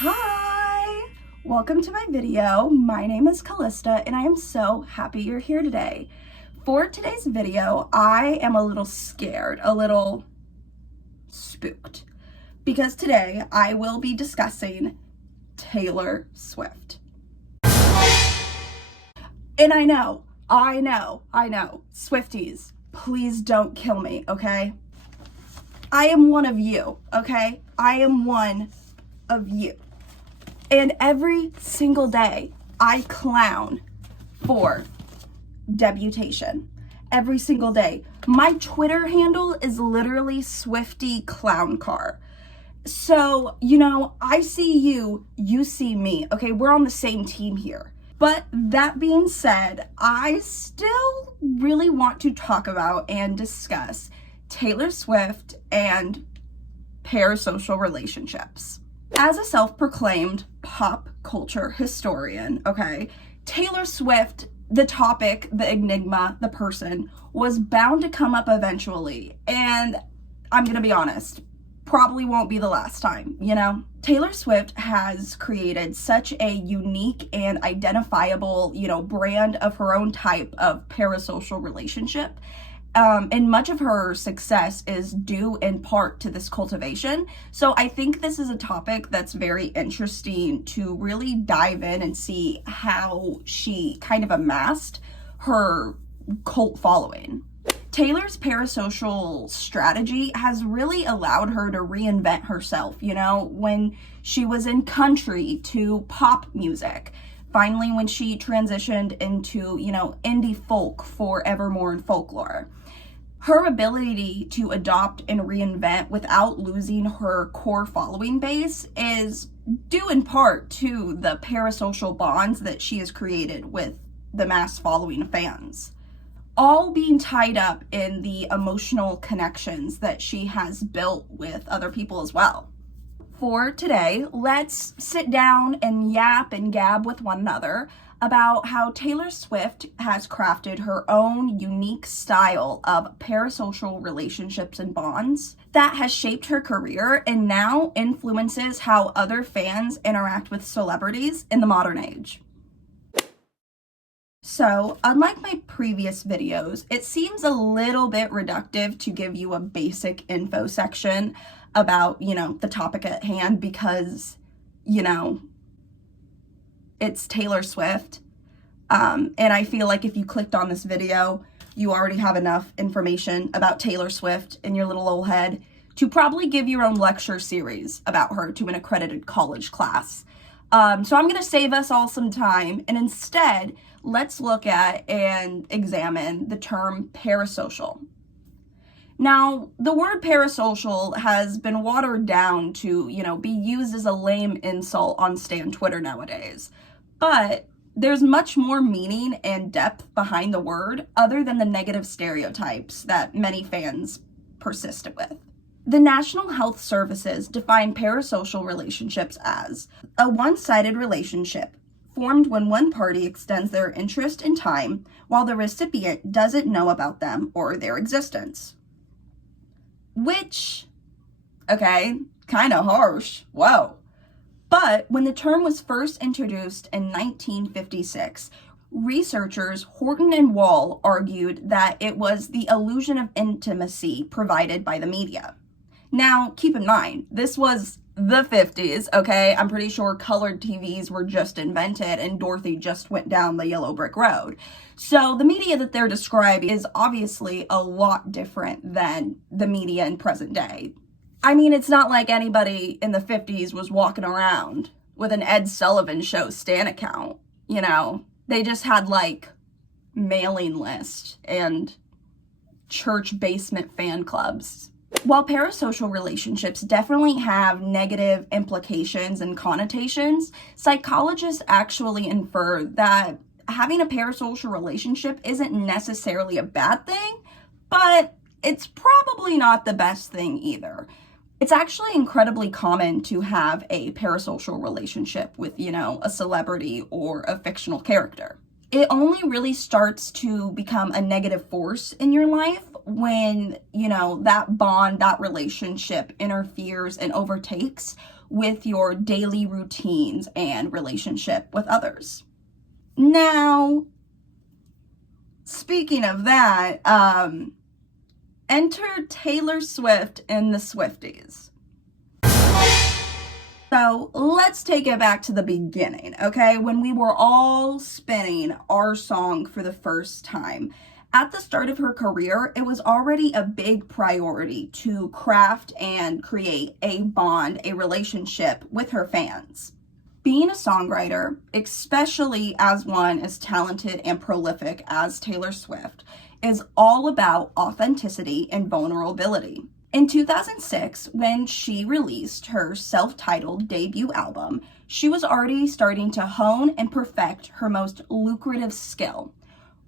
Hi! Welcome to my video. My name is Callista and I am so happy you're here today. For today's video, I am a little scared, a little spooked, because today I will be discussing Taylor Swift. And I know, Swifties, please don't kill me, okay? I am one of you, okay? I am one of you. And every single day, I clown for debutation. Every single day. My Twitter handle is literally Swiftie Clown Car. So, I see you, you see me. Okay, we're on the same team here. But that being said, I still really want to talk about and discuss Taylor Swift and parasocial relationships. As a self-proclaimed pop culture historian, okay, Taylor Swift, the topic, the enigma, the person, was bound to come up eventually. And I'm gonna be honest, probably won't be the last time, Taylor Swift has created such a unique and identifiable, brand of her own type of parasocial relationship. And much of her success is due in part to this cultivation. So I think this is a topic that's very interesting to really dive in and see how she kind of amassed her cult following. Taylor's parasocial strategy has really allowed her to reinvent herself, when she was in country to pop music. Finally, when she transitioned into, indie folk for Evermore and Folklore. Her ability to adopt and reinvent without losing her core following base is due in part to the parasocial bonds that she has created with the mass following of fans, all being tied up in the emotional connections that she has built with other people as well. For today, let's sit down and yap and gab with one another about how Taylor Swift has crafted her own unique style of parasocial relationships and bonds that has shaped her career and now influences how other fans interact with celebrities in the modern age. So, unlike my previous videos, it seems a little bit reductive to give you a basic info section about, the topic at hand because, it's Taylor Swift. And I feel like if you clicked on this video, you already have enough information about Taylor Swift in your little old head to probably give your own lecture series about her to an accredited college class. So I'm going to save us all some time, and instead, let's look at and examine the term parasocial. Now, the word parasocial has been watered down to, be used as a lame insult on Stan Twitter nowadays. But there's much more meaning and depth behind the word other than the negative stereotypes that many fans persist with. The National Health Services define parasocial relationships as a one-sided relationship formed when one party extends their interest in time while the recipient doesn't know about them or their existence. Which, okay, kind of harsh, whoa. But when the term was first introduced in 1956, researchers Horton and Wall argued that it was the illusion of intimacy provided by the media. Now, keep in mind, this was the 50s, okay? I'm pretty sure colored TVs were just invented and Dorothy just went down the yellow brick road. So the media that they're describing is obviously a lot different than the media in present day. I mean, it's not like anybody in the 50s was walking around with an Ed Sullivan Show Stan account, They just had, mailing lists and church basement fan clubs. While parasocial relationships definitely have negative implications and connotations, psychologists actually infer that having a parasocial relationship isn't necessarily a bad thing, but it's probably not the best thing either. It's actually incredibly common to have a parasocial relationship with, a celebrity or a fictional character. It only really starts to become a negative force in your life when, that bond, that relationship interferes and overtakes with your daily routines and relationship with others. Now, speaking of that, enter Taylor Swift and the Swifties. So let's take it back to the beginning, okay? When we were all spinning our song for the first time. At the start of her career, it was already a big priority to craft and create a bond, a relationship with her fans. Being a songwriter, especially as one as talented and prolific as Taylor Swift, is all about authenticity and vulnerability. In 2006, when she released her self-titled debut album, she was already starting to hone and perfect her most lucrative skill,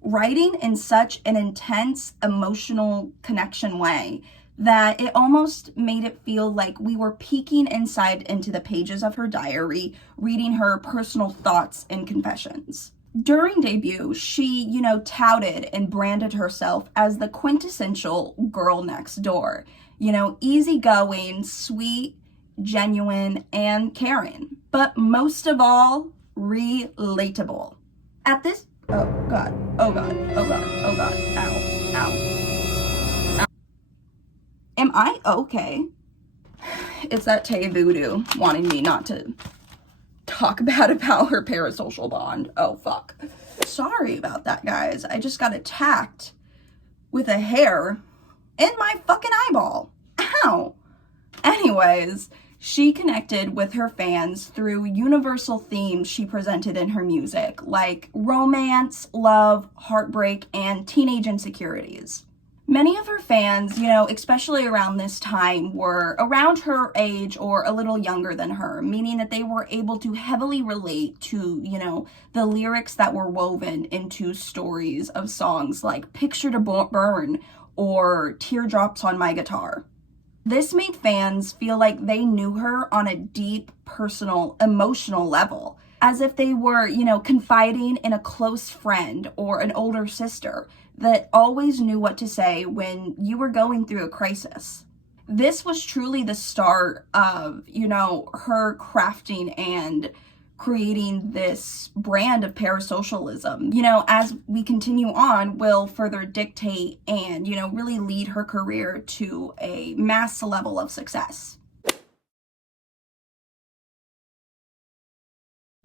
writing in such an intense emotional connection way that it almost made it feel like we were peeking inside into the pages of her diary, reading her personal thoughts and confessions. During debut, she, touted and branded herself as the quintessential girl next door. Easygoing, sweet, genuine, and caring. But most of all, relatable. At this, oh God, ow, ow. Am I okay? It's that Tay Voodoo wanting me not to talk bad about her parasocial bond. Oh, fuck. Sorry about that, guys. I just got attacked with a hair in my fucking eyeball. Ow. Anyways, she connected with her fans through universal themes she presented in her music, like romance, love, heartbreak, and teenage insecurities. Many of her fans, especially around this time, were around her age or a little younger than her, meaning that they were able to heavily relate to, the lyrics that were woven into stories of songs like Picture to Burn or Teardrops on My Guitar. This made fans feel like they knew her on a deep, personal, emotional level, as if they were, confiding in a close friend or an older sister that always knew what to say when you were going through a crisis. This was truly the start of, her crafting and creating this brand of parasocialism. As we continue on, will further dictate and, really lead her career to a mass level of success.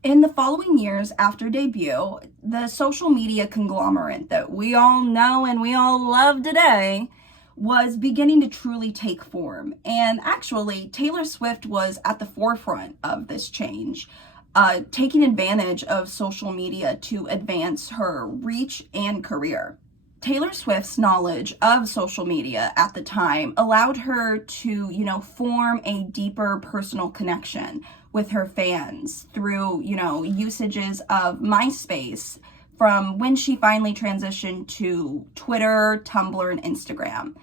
In the following years after debut, the social media conglomerate that we all know and we all love today was beginning to truly take form. And actually, Taylor Swift was at the forefront of this change, taking advantage of social media to advance her reach and career. Taylor Swift's knowledge of social media at the time allowed her to, form a deeper personal connection with her fans through, usages of MySpace from when she finally transitioned to Twitter, Tumblr, and Instagram,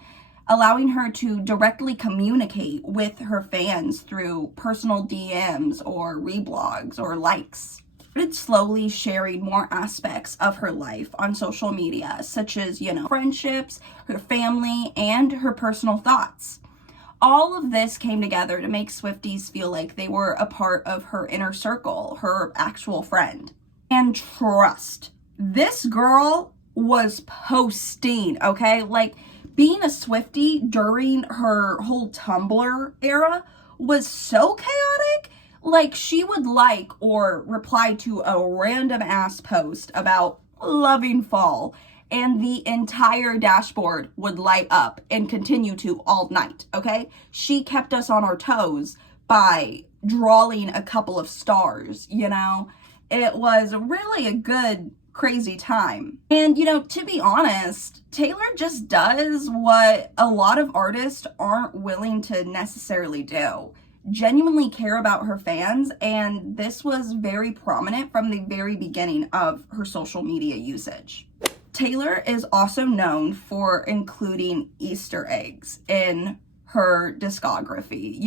allowing her to directly communicate with her fans through personal DMs or reblogs or likes. Started slowly sharing more aspects of her life on social media, such as, friendships, her family, and her personal thoughts. All of this came together to make Swifties feel like they were a part of her inner circle, her actual friend. And trust, this girl was posting, okay? Like, being a Swiftie during her whole Tumblr era was so chaotic. Like, she would like or reply to a random ass post about loving fall, and the entire dashboard would light up and continue to all night, okay? She kept us on our toes by drawing a couple of stars, It was really a good, crazy time. And, to be honest, Taylor just does what a lot of artists aren't willing to necessarily do. Genuinely care about her fans, and this was very prominent from the very beginning of her social media usage. Taylor is also known for including Easter eggs in her discography,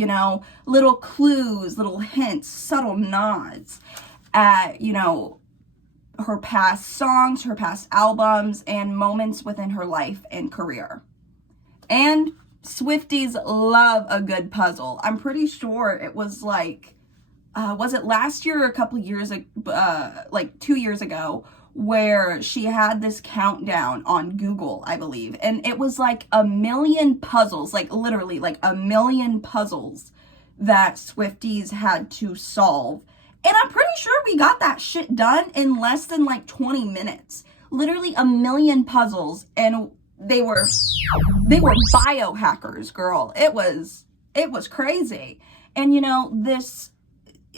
little clues, little hints, subtle nods at, her past songs, her past albums, and moments within her life and career. And Swifties love a good puzzle. I'm pretty sure it was like, was it last year or a couple years, like 2 years ago, where she had this countdown on Google, I believe. And it was like 1 million puzzles, like literally like 1 million puzzles that Swifties had to solve. And I'm pretty sure we got that shit done in less than like 20 minutes. Literally 1 million puzzles, and they were biohackers, girl. It was crazy. And you know, this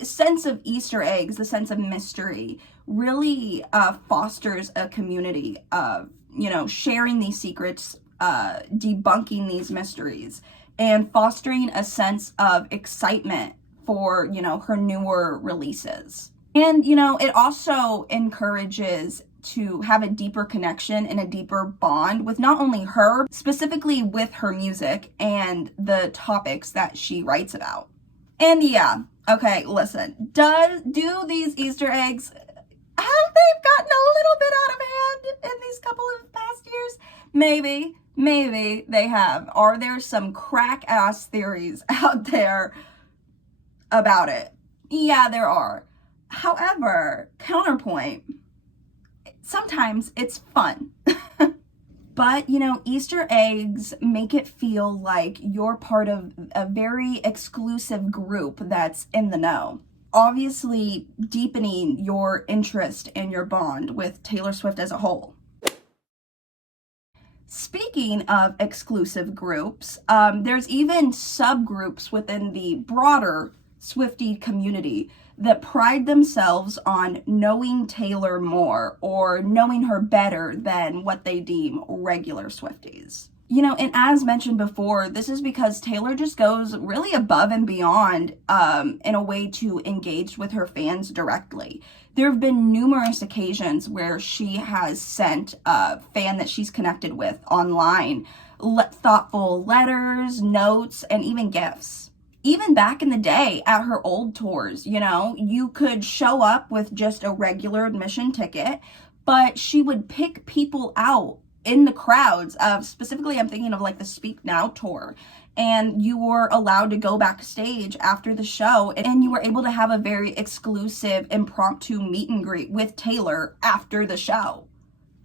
sense of Easter eggs, the sense of mystery, really fosters a community of, you know, sharing these secrets, debunking these mysteries, and fostering a sense of excitement for, you know, her newer releases. And, you know, it also encourages to have a deeper connection and a deeper bond with not only her, specifically with her music and the topics that she writes about. And yeah, okay, listen, do these Easter eggs, have they gotten a little bit out of hand in these couple of past years? Maybe they have. Are there some crack-ass theories out there about it? Yeah, there are. However, counterpoint, sometimes it's fun. But, you know, Easter eggs make it feel like you're part of a very exclusive group that's in the know. Obviously, deepening your interest and your bond with Taylor Swift as a whole. Speaking of exclusive groups, there's even subgroups within the broader Swiftie community that pride themselves on knowing Taylor more or knowing her better than what they deem regular Swifties. You know, and as mentioned before, this is because Taylor just goes really above and beyond in a way to engage with her fans directly. There have been numerous occasions where she has sent a fan that she's connected with online thoughtful letters, notes, and even gifts. Even back in the day at her old tours, you know, you could show up with just a regular admission ticket, but she would pick people out in the crowds of, specifically I'm thinking of like the Speak Now tour, and you were allowed to go backstage after the show, and you were able to have a very exclusive impromptu meet and greet with Taylor after the show.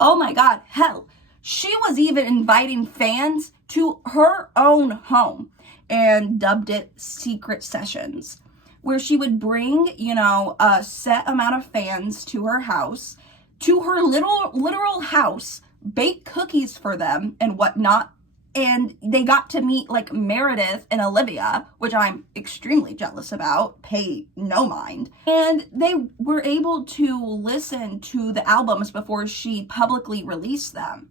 Oh my God, hell, she was even inviting fans to her own home and dubbed it Secret Sessions, where she would bring, you know, a set amount of fans to her house, to her literal house, bake cookies for them and whatnot. And they got to meet like Meredith and Olivia, which I'm extremely jealous about, pay no mind. And they were able to listen to the albums before she publicly released them.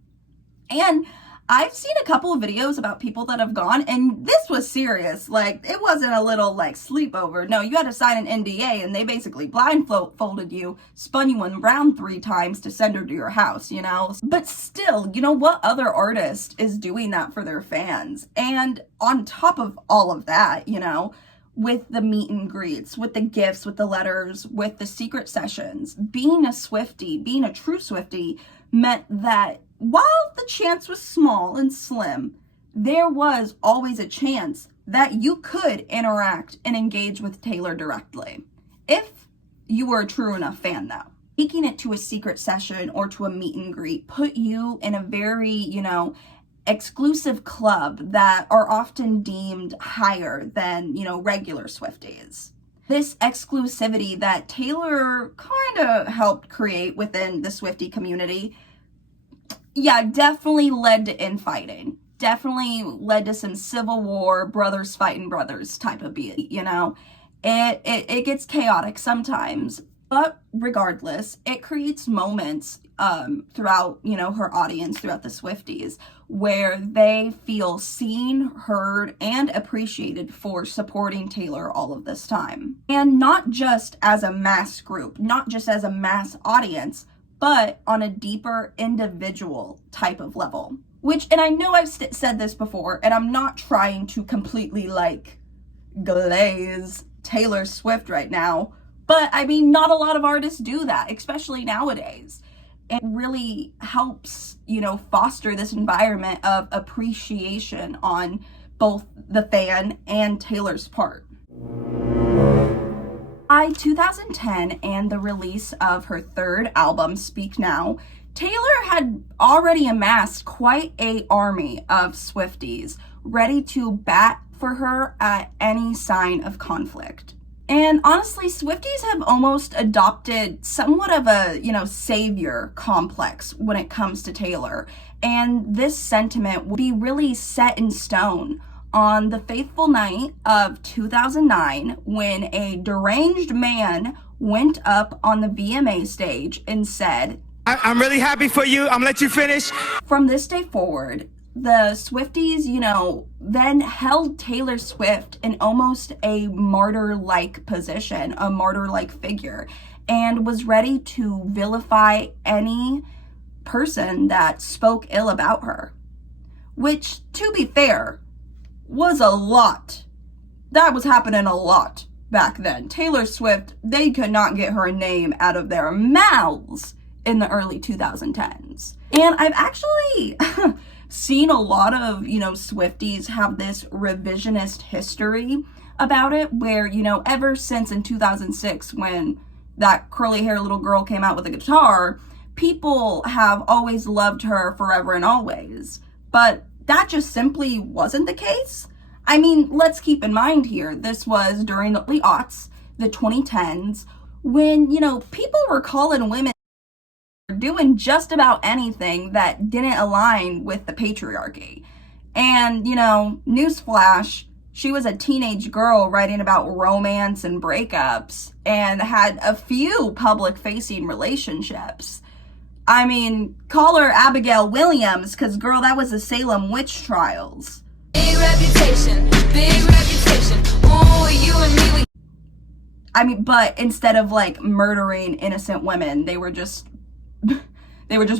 And I've seen a couple of videos about people that have gone, and this was serious. Like, it wasn't a little, like, sleepover. No, you had to sign an NDA, and they basically blindfolded you, spun you around 3 times to send her to your house, you know? But still, you know, what other artist is doing that for their fans? And on top of all of that, you know, with the meet and greets, with the gifts, with the letters, with the secret sessions, being a Swiftie, being a true Swiftie, meant that while the chance was small and slim, there was always a chance that you could interact and engage with Taylor directly, if you were a true enough fan, though. Taking it to a secret session or to a meet and greet put you in a very, you know, exclusive club that are often deemed higher than, you know, regular Swifties. This exclusivity that Taylor kind of helped create within the Swiftie community, yeah, definitely led to infighting. Definitely led to some civil war, brothers fighting brothers type of beat, you know? It gets chaotic sometimes, but regardless, it creates moments throughout, you know, her audience, throughout the Swifties, where they feel seen, heard, and appreciated for supporting Taylor all of this time. And not just as a mass group, not just as a mass audience, but on a deeper individual type of level. Which, and I know I've said this before, and I'm not trying to completely like glaze Taylor Swift right now, but I mean, not a lot of artists do that, especially nowadays. It really helps, you know, foster this environment of appreciation on both the fan and Taylor's part. By 2010 and the release of her third album, Speak Now, Taylor had already amassed quite an army of Swifties ready to bat for her at any sign of conflict. And honestly, Swifties have almost adopted somewhat of a, savior complex when it comes to Taylor. And this sentiment will be really set in stone on the fateful night of 2009 when a deranged man went up on the VMA stage and said, I'm really happy for you. I'm gonna let you finish. From this day forward, the Swifties, then held Taylor Swift in almost a martyr-like position, a martyr-like figure, and was ready to vilify any person that spoke ill about her. Which, to be fair, was a lot. That was happening a lot back then. Taylor Swift, they could not get her name out of their mouths in the early 2010s. And I've actually seen a lot of, Swifties have this revisionist history about it where, ever since in 2006 when that curly hair little girl came out with a guitar, people have always loved her forever and always. But that just simply wasn't the case. I mean, let's keep in mind here, this was during the aughts, the 2010s, when, people were calling women doing just about anything that didn't align with the patriarchy. And, newsflash, she was a teenage girl writing about romance and breakups and had a few public-facing relationships. I mean, call her Abigail Williams, because, girl, that was the Salem witch trials. Big reputation, ooh, you and me. But instead of, murdering innocent women, they were just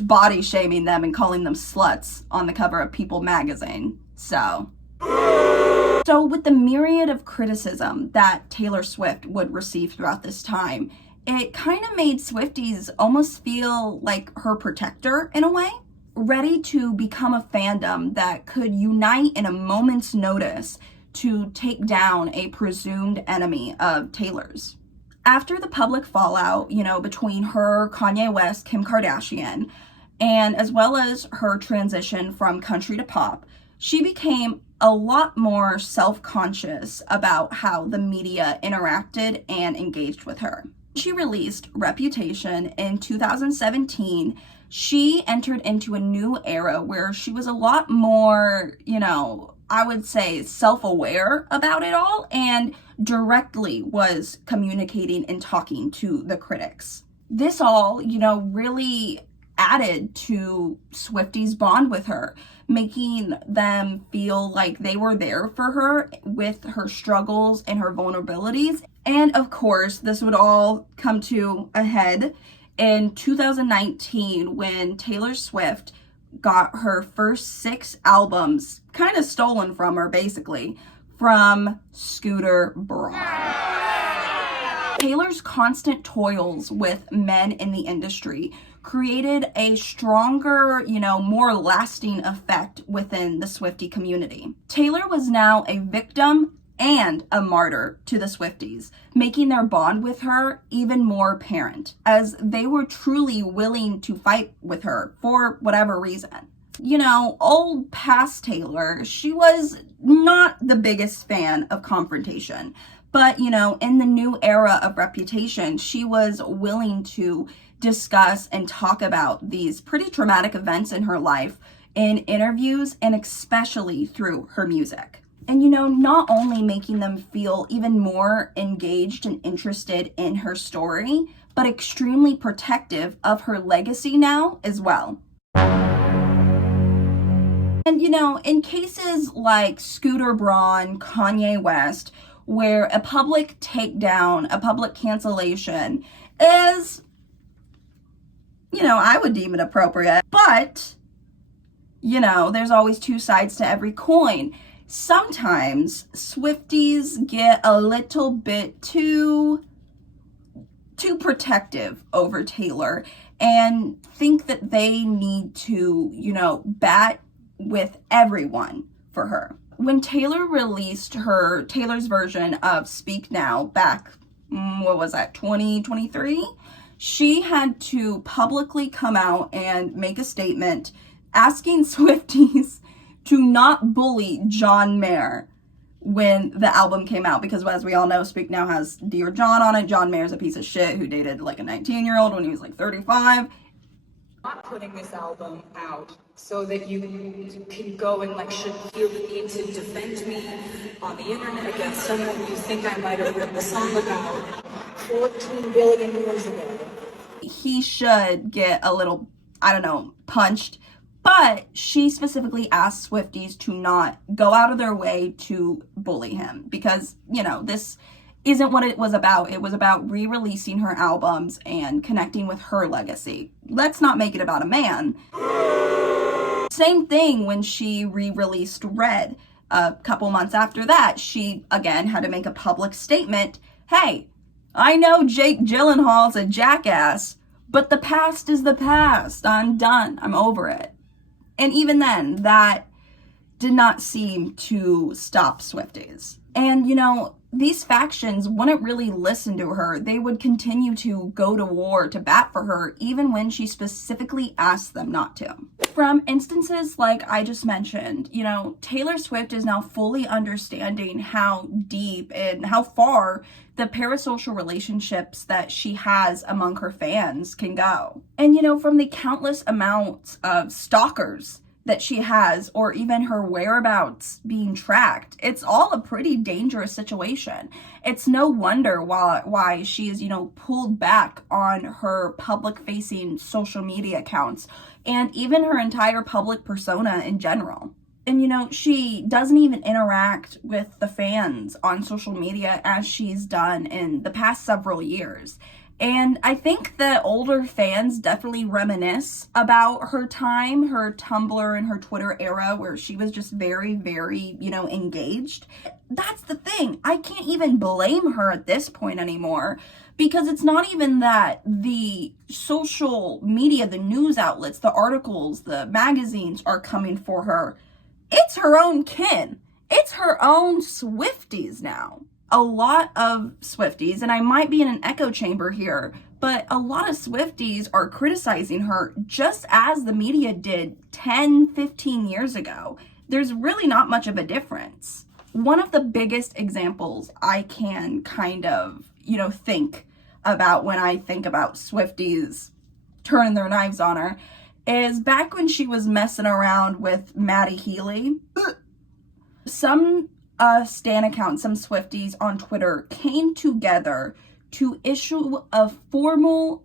body shaming them and calling them sluts on the cover of People magazine. So with the myriad of criticism that Taylor Swift would receive throughout this time, it kind of made Swifties almost feel like her protector in a way, ready to become a fandom that could unite in a moment's notice to take down a presumed enemy of Taylor's. After the public fallout, between her, Kanye West, Kim Kardashian, and as well as her transition from country to pop, she became a lot more self-conscious about how the media interacted and engaged with her. She released Reputation in 2017. She entered into a new era where she was a lot more, I would say self-aware about it all and directly was communicating and talking to the critics. This all, really added to Swifties' bond with her, making them feel like they were there for her with her struggles and her vulnerabilities. And of course, this would all come to a head in 2019 when Taylor Swift got her first 6 albums kind of stolen from her, basically, from Scooter Braun. Taylor's constant toils with men in the industry created a stronger, more lasting effect within the Swiftie community. Taylor was now a victim and a martyr to the Swifties, making their bond with her even more apparent, as they were truly willing to fight with her for whatever reason. Old past Taylor, she was not the biggest fan of confrontation, but, in the new era of Reputation, she was willing to discuss and talk about these pretty traumatic events in her life in interviews and especially through her music. And, not only making them feel even more engaged and interested in her story, but extremely protective of her legacy now as well. And, in cases like Scooter Braun, Kanye West, where a public takedown, a public cancellation is, I would deem it appropriate. But, there's always 2 sides to every coin. Sometimes Swifties get a little bit too protective over Taylor and think that they need to, bat with everyone for her. When Taylor released Taylor's version of Speak Now back, what was that, 2023? She had to publicly come out and make a statement asking Swifties to not bully John Mayer when the album came out, because as we all know, Speak Now has Dear John on it. John Mayer's a piece of shit who dated like a 19-year-old when he was like 35. Not putting this album out so that you can go and like should feel the need to defend me on the internet against someone you think I might have written a song about 14 billion years ago. He should get a little, I don't know, punched. But she specifically asked Swifties to not go out of their way to bully him because, you know, this isn't what it was about. It was about re-releasing her albums and connecting with her legacy. Let's not make it about a man. Same thing when she re-released Red. A couple months after that, she again had to make a public statement. Hey, I know Jake Gyllenhaal's a jackass, but the past is the past. I'm done. I'm over it. And even then, that did not seem to stop Swifties. And, you know, these factions wouldn't really listen to her. They would continue to go to war to bat for her, even when she specifically asked them not to. From instances like I just mentioned, you know, Taylor Swift is now fully understanding how deep and how far the parasocial relationships that she has among her fans can go. And, you know, from the countless amounts of stalkers that she has, or even her whereabouts being tracked, it's all a pretty dangerous situation. It's no wonder why she is, you know, pulled back on her public-facing social media accounts and even her entire public persona in general. And, you know, she doesn't even interact with the fans on social media as she's done in the past several years. And I think that older fans definitely reminisce about her time, her Tumblr and her Twitter era, where she was just very, very, you know, engaged. That's the thing. I can't even blame her at this point anymore, because it's not even that the social media, the news outlets, the articles, the magazines are coming for her. It's her own kin. It's her own Swifties now. A lot of Swifties, and I might be in an echo chamber here, but a lot of Swifties are criticizing her just as the media did 10, 15 years ago. There's really not much of a difference. One of the biggest examples I can kind of, you know, think about when I think about Swifties turning their knives on her is back when she was messing around with Maddie Healy. Some stan accounts, some Swifties on Twitter came together to issue a formal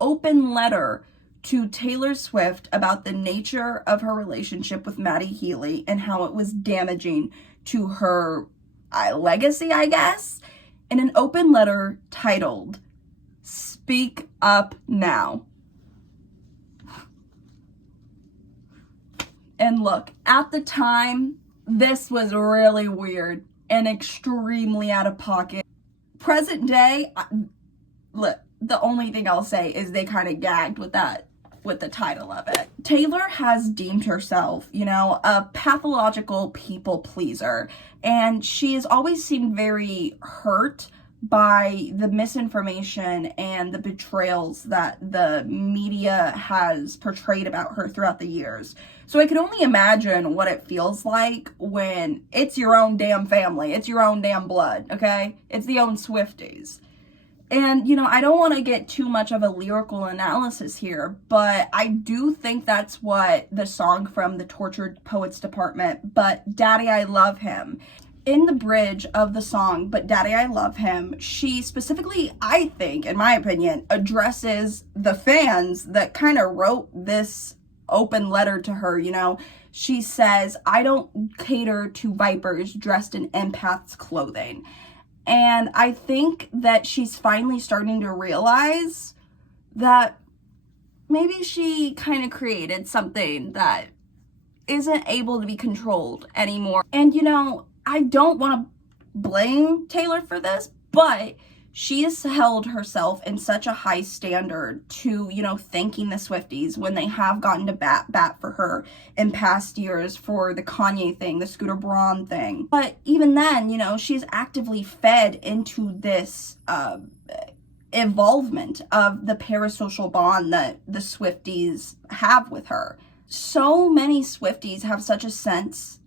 open letter to Taylor Swift about the nature of her relationship with Maddie Healy and how it was damaging to her legacy, I guess, in an open letter titled Speak Up Now. And look, at the time, this was really weird and extremely out of pocket. Present day, look, the only thing I'll say is they kind of gagged with the title of it. Taylor has deemed herself, you know, a pathological people pleaser, and she has always seemed very hurt by the misinformation and the betrayals that the media has portrayed about her throughout the years. So I can only imagine what it feels like when it's your own damn family, it's your own damn blood, okay? It's the own Swifties. And, you know, I don't want to get too much of a lyrical analysis here, but I do think that's what the song from the Tortured Poets Department, But Daddy I Love Him, in the bridge of the song, But Daddy I Love Him, she specifically, I think, in my opinion, addresses the fans that kind of wrote this open letter to her, you know. She says, I don't cater to vipers dressed in empaths' clothing. And I think that she's finally starting to realize that maybe she kind of created something that isn't able to be controlled anymore. And, you know, I don't want to blame Taylor for this, but she has held herself in such a high standard to, you know, thanking the Swifties when they have gotten to bat for her in past years for the Kanye thing, the Scooter Braun thing. But even then, you know, she's actively fed into this involvement of the parasocial bond that the Swifties have with her. So many Swifties have such a sense,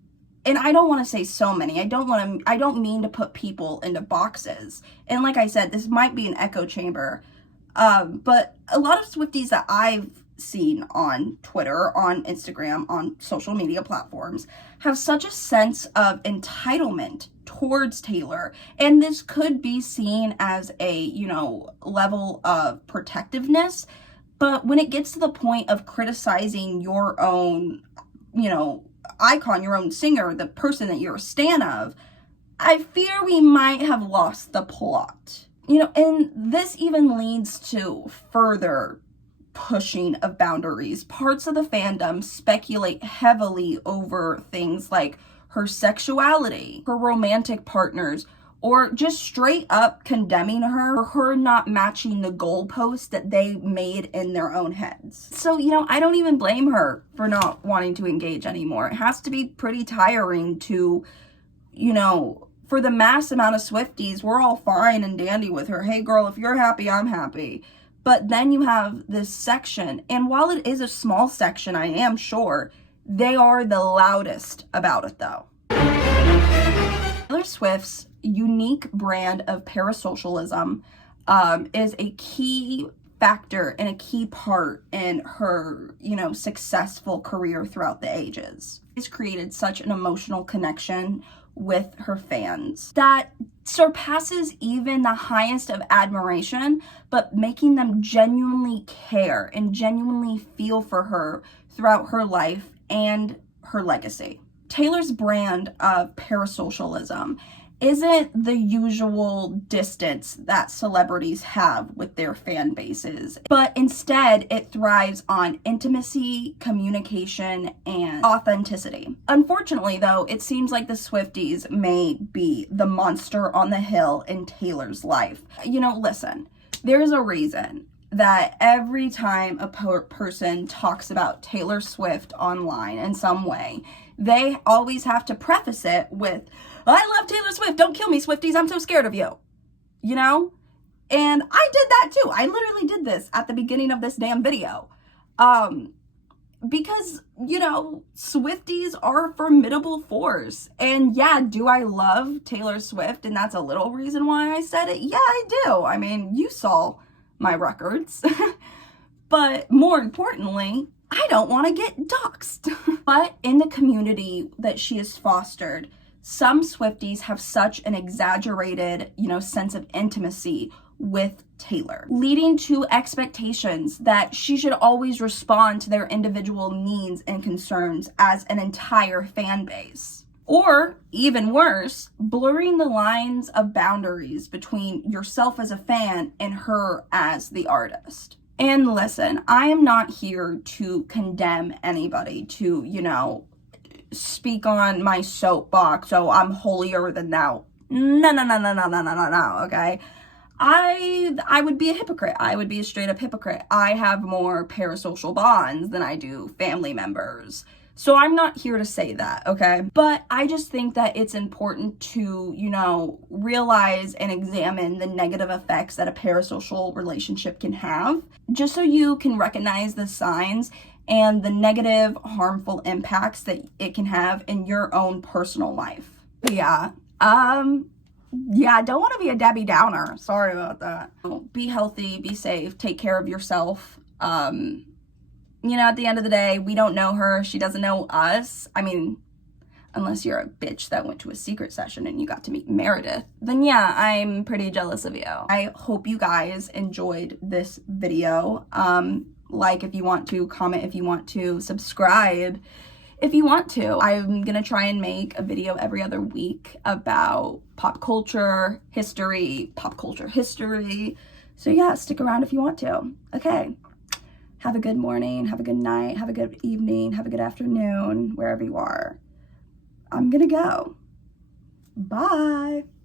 and I don't want to say so many. I don't mean to put people into boxes. And like I said, this might be an echo chamber. But a lot of Swifties that I've seen on Twitter, on Instagram, on social media platforms have such a sense of entitlement towards Taylor. And this could be seen as a, you know, level of protectiveness. But when it gets to the point of criticizing your own, you know, icon, your own singer, the person that you're a stan of, I fear we might have lost the plot. You know, and this even leads to further pushing of boundaries. Parts of the fandom speculate heavily over things like her sexuality, her romantic partners, or just straight up condemning her for her not matching the goalposts that they made in their own heads. So, you know, I don't even blame her for not wanting to engage anymore. It has to be pretty tiring to, you know, for the mass amount of Swifties, we're all fine and dandy with her. Hey girl, if you're happy, I'm happy. But then you have this section, and while it is a small section, I am sure, they are the loudest about it though. Taylor Swift's unique brand of parasocialism is a key factor and a key part in her, you know, successful career throughout the ages. She's created such an emotional connection with her fans that surpasses even the highest of admiration, but making them genuinely care and genuinely feel for her throughout her life and her legacy. Taylor's brand of parasocialism isn't the usual distance that celebrities have with their fan bases, but instead it thrives on intimacy, communication, and authenticity. Unfortunately, though, it seems like the Swifties may be the monster on the hill in Taylor's life. You know, listen, there's a reason that every time a person talks about Taylor Swift online in some way, they always have to preface it with, I love Taylor Swift, don't kill me, Swifties, I'm so scared of you. You know? And I did that too. I literally did this at the beginning of this damn video. Because, you know, Swifties are a formidable force. And yeah, do I love Taylor Swift? And that's a little reason why I said it. Yeah, I do. I mean, you saw my records. But more importantly, I don't want to get doxxed. But in the community that she has fostered, some Swifties have such an exaggerated, you know, sense of intimacy with Taylor, leading to expectations that she should always respond to their individual needs and concerns as an entire fan base. Or, even worse, blurring the lines of boundaries between yourself as a fan and her as the artist. And listen, I am not here to condemn anybody, to, you know, speak on my soapbox, oh, I'm holier than thou. No, okay? I would be a hypocrite. I would be a straight up hypocrite. I have more parasocial bonds than I do family members. So I'm not here to say that, okay? But I just think that it's important to, you know, realize and examine the negative effects that a parasocial relationship can have, just so you can recognize the signs and the negative, harmful impacts that it can have in your own personal life. Yeah, I don't want to be a Debbie Downer. Sorry about that. Be healthy, be safe, take care of yourself. You know, at the end of the day, we don't know her. She doesn't know us. I mean, unless you're a bitch that went to a secret session and you got to meet Meredith, then yeah, I'm pretty jealous of you. I hope you guys enjoyed this video. Like if you want to, comment if you want to, subscribe if you want to. I'm gonna try and make a video every other week about pop culture history. So yeah, stick around if you want to. Okay. Have a good morning, have a good night, have a good evening, have a good afternoon, wherever you are. I'm gonna go. Bye.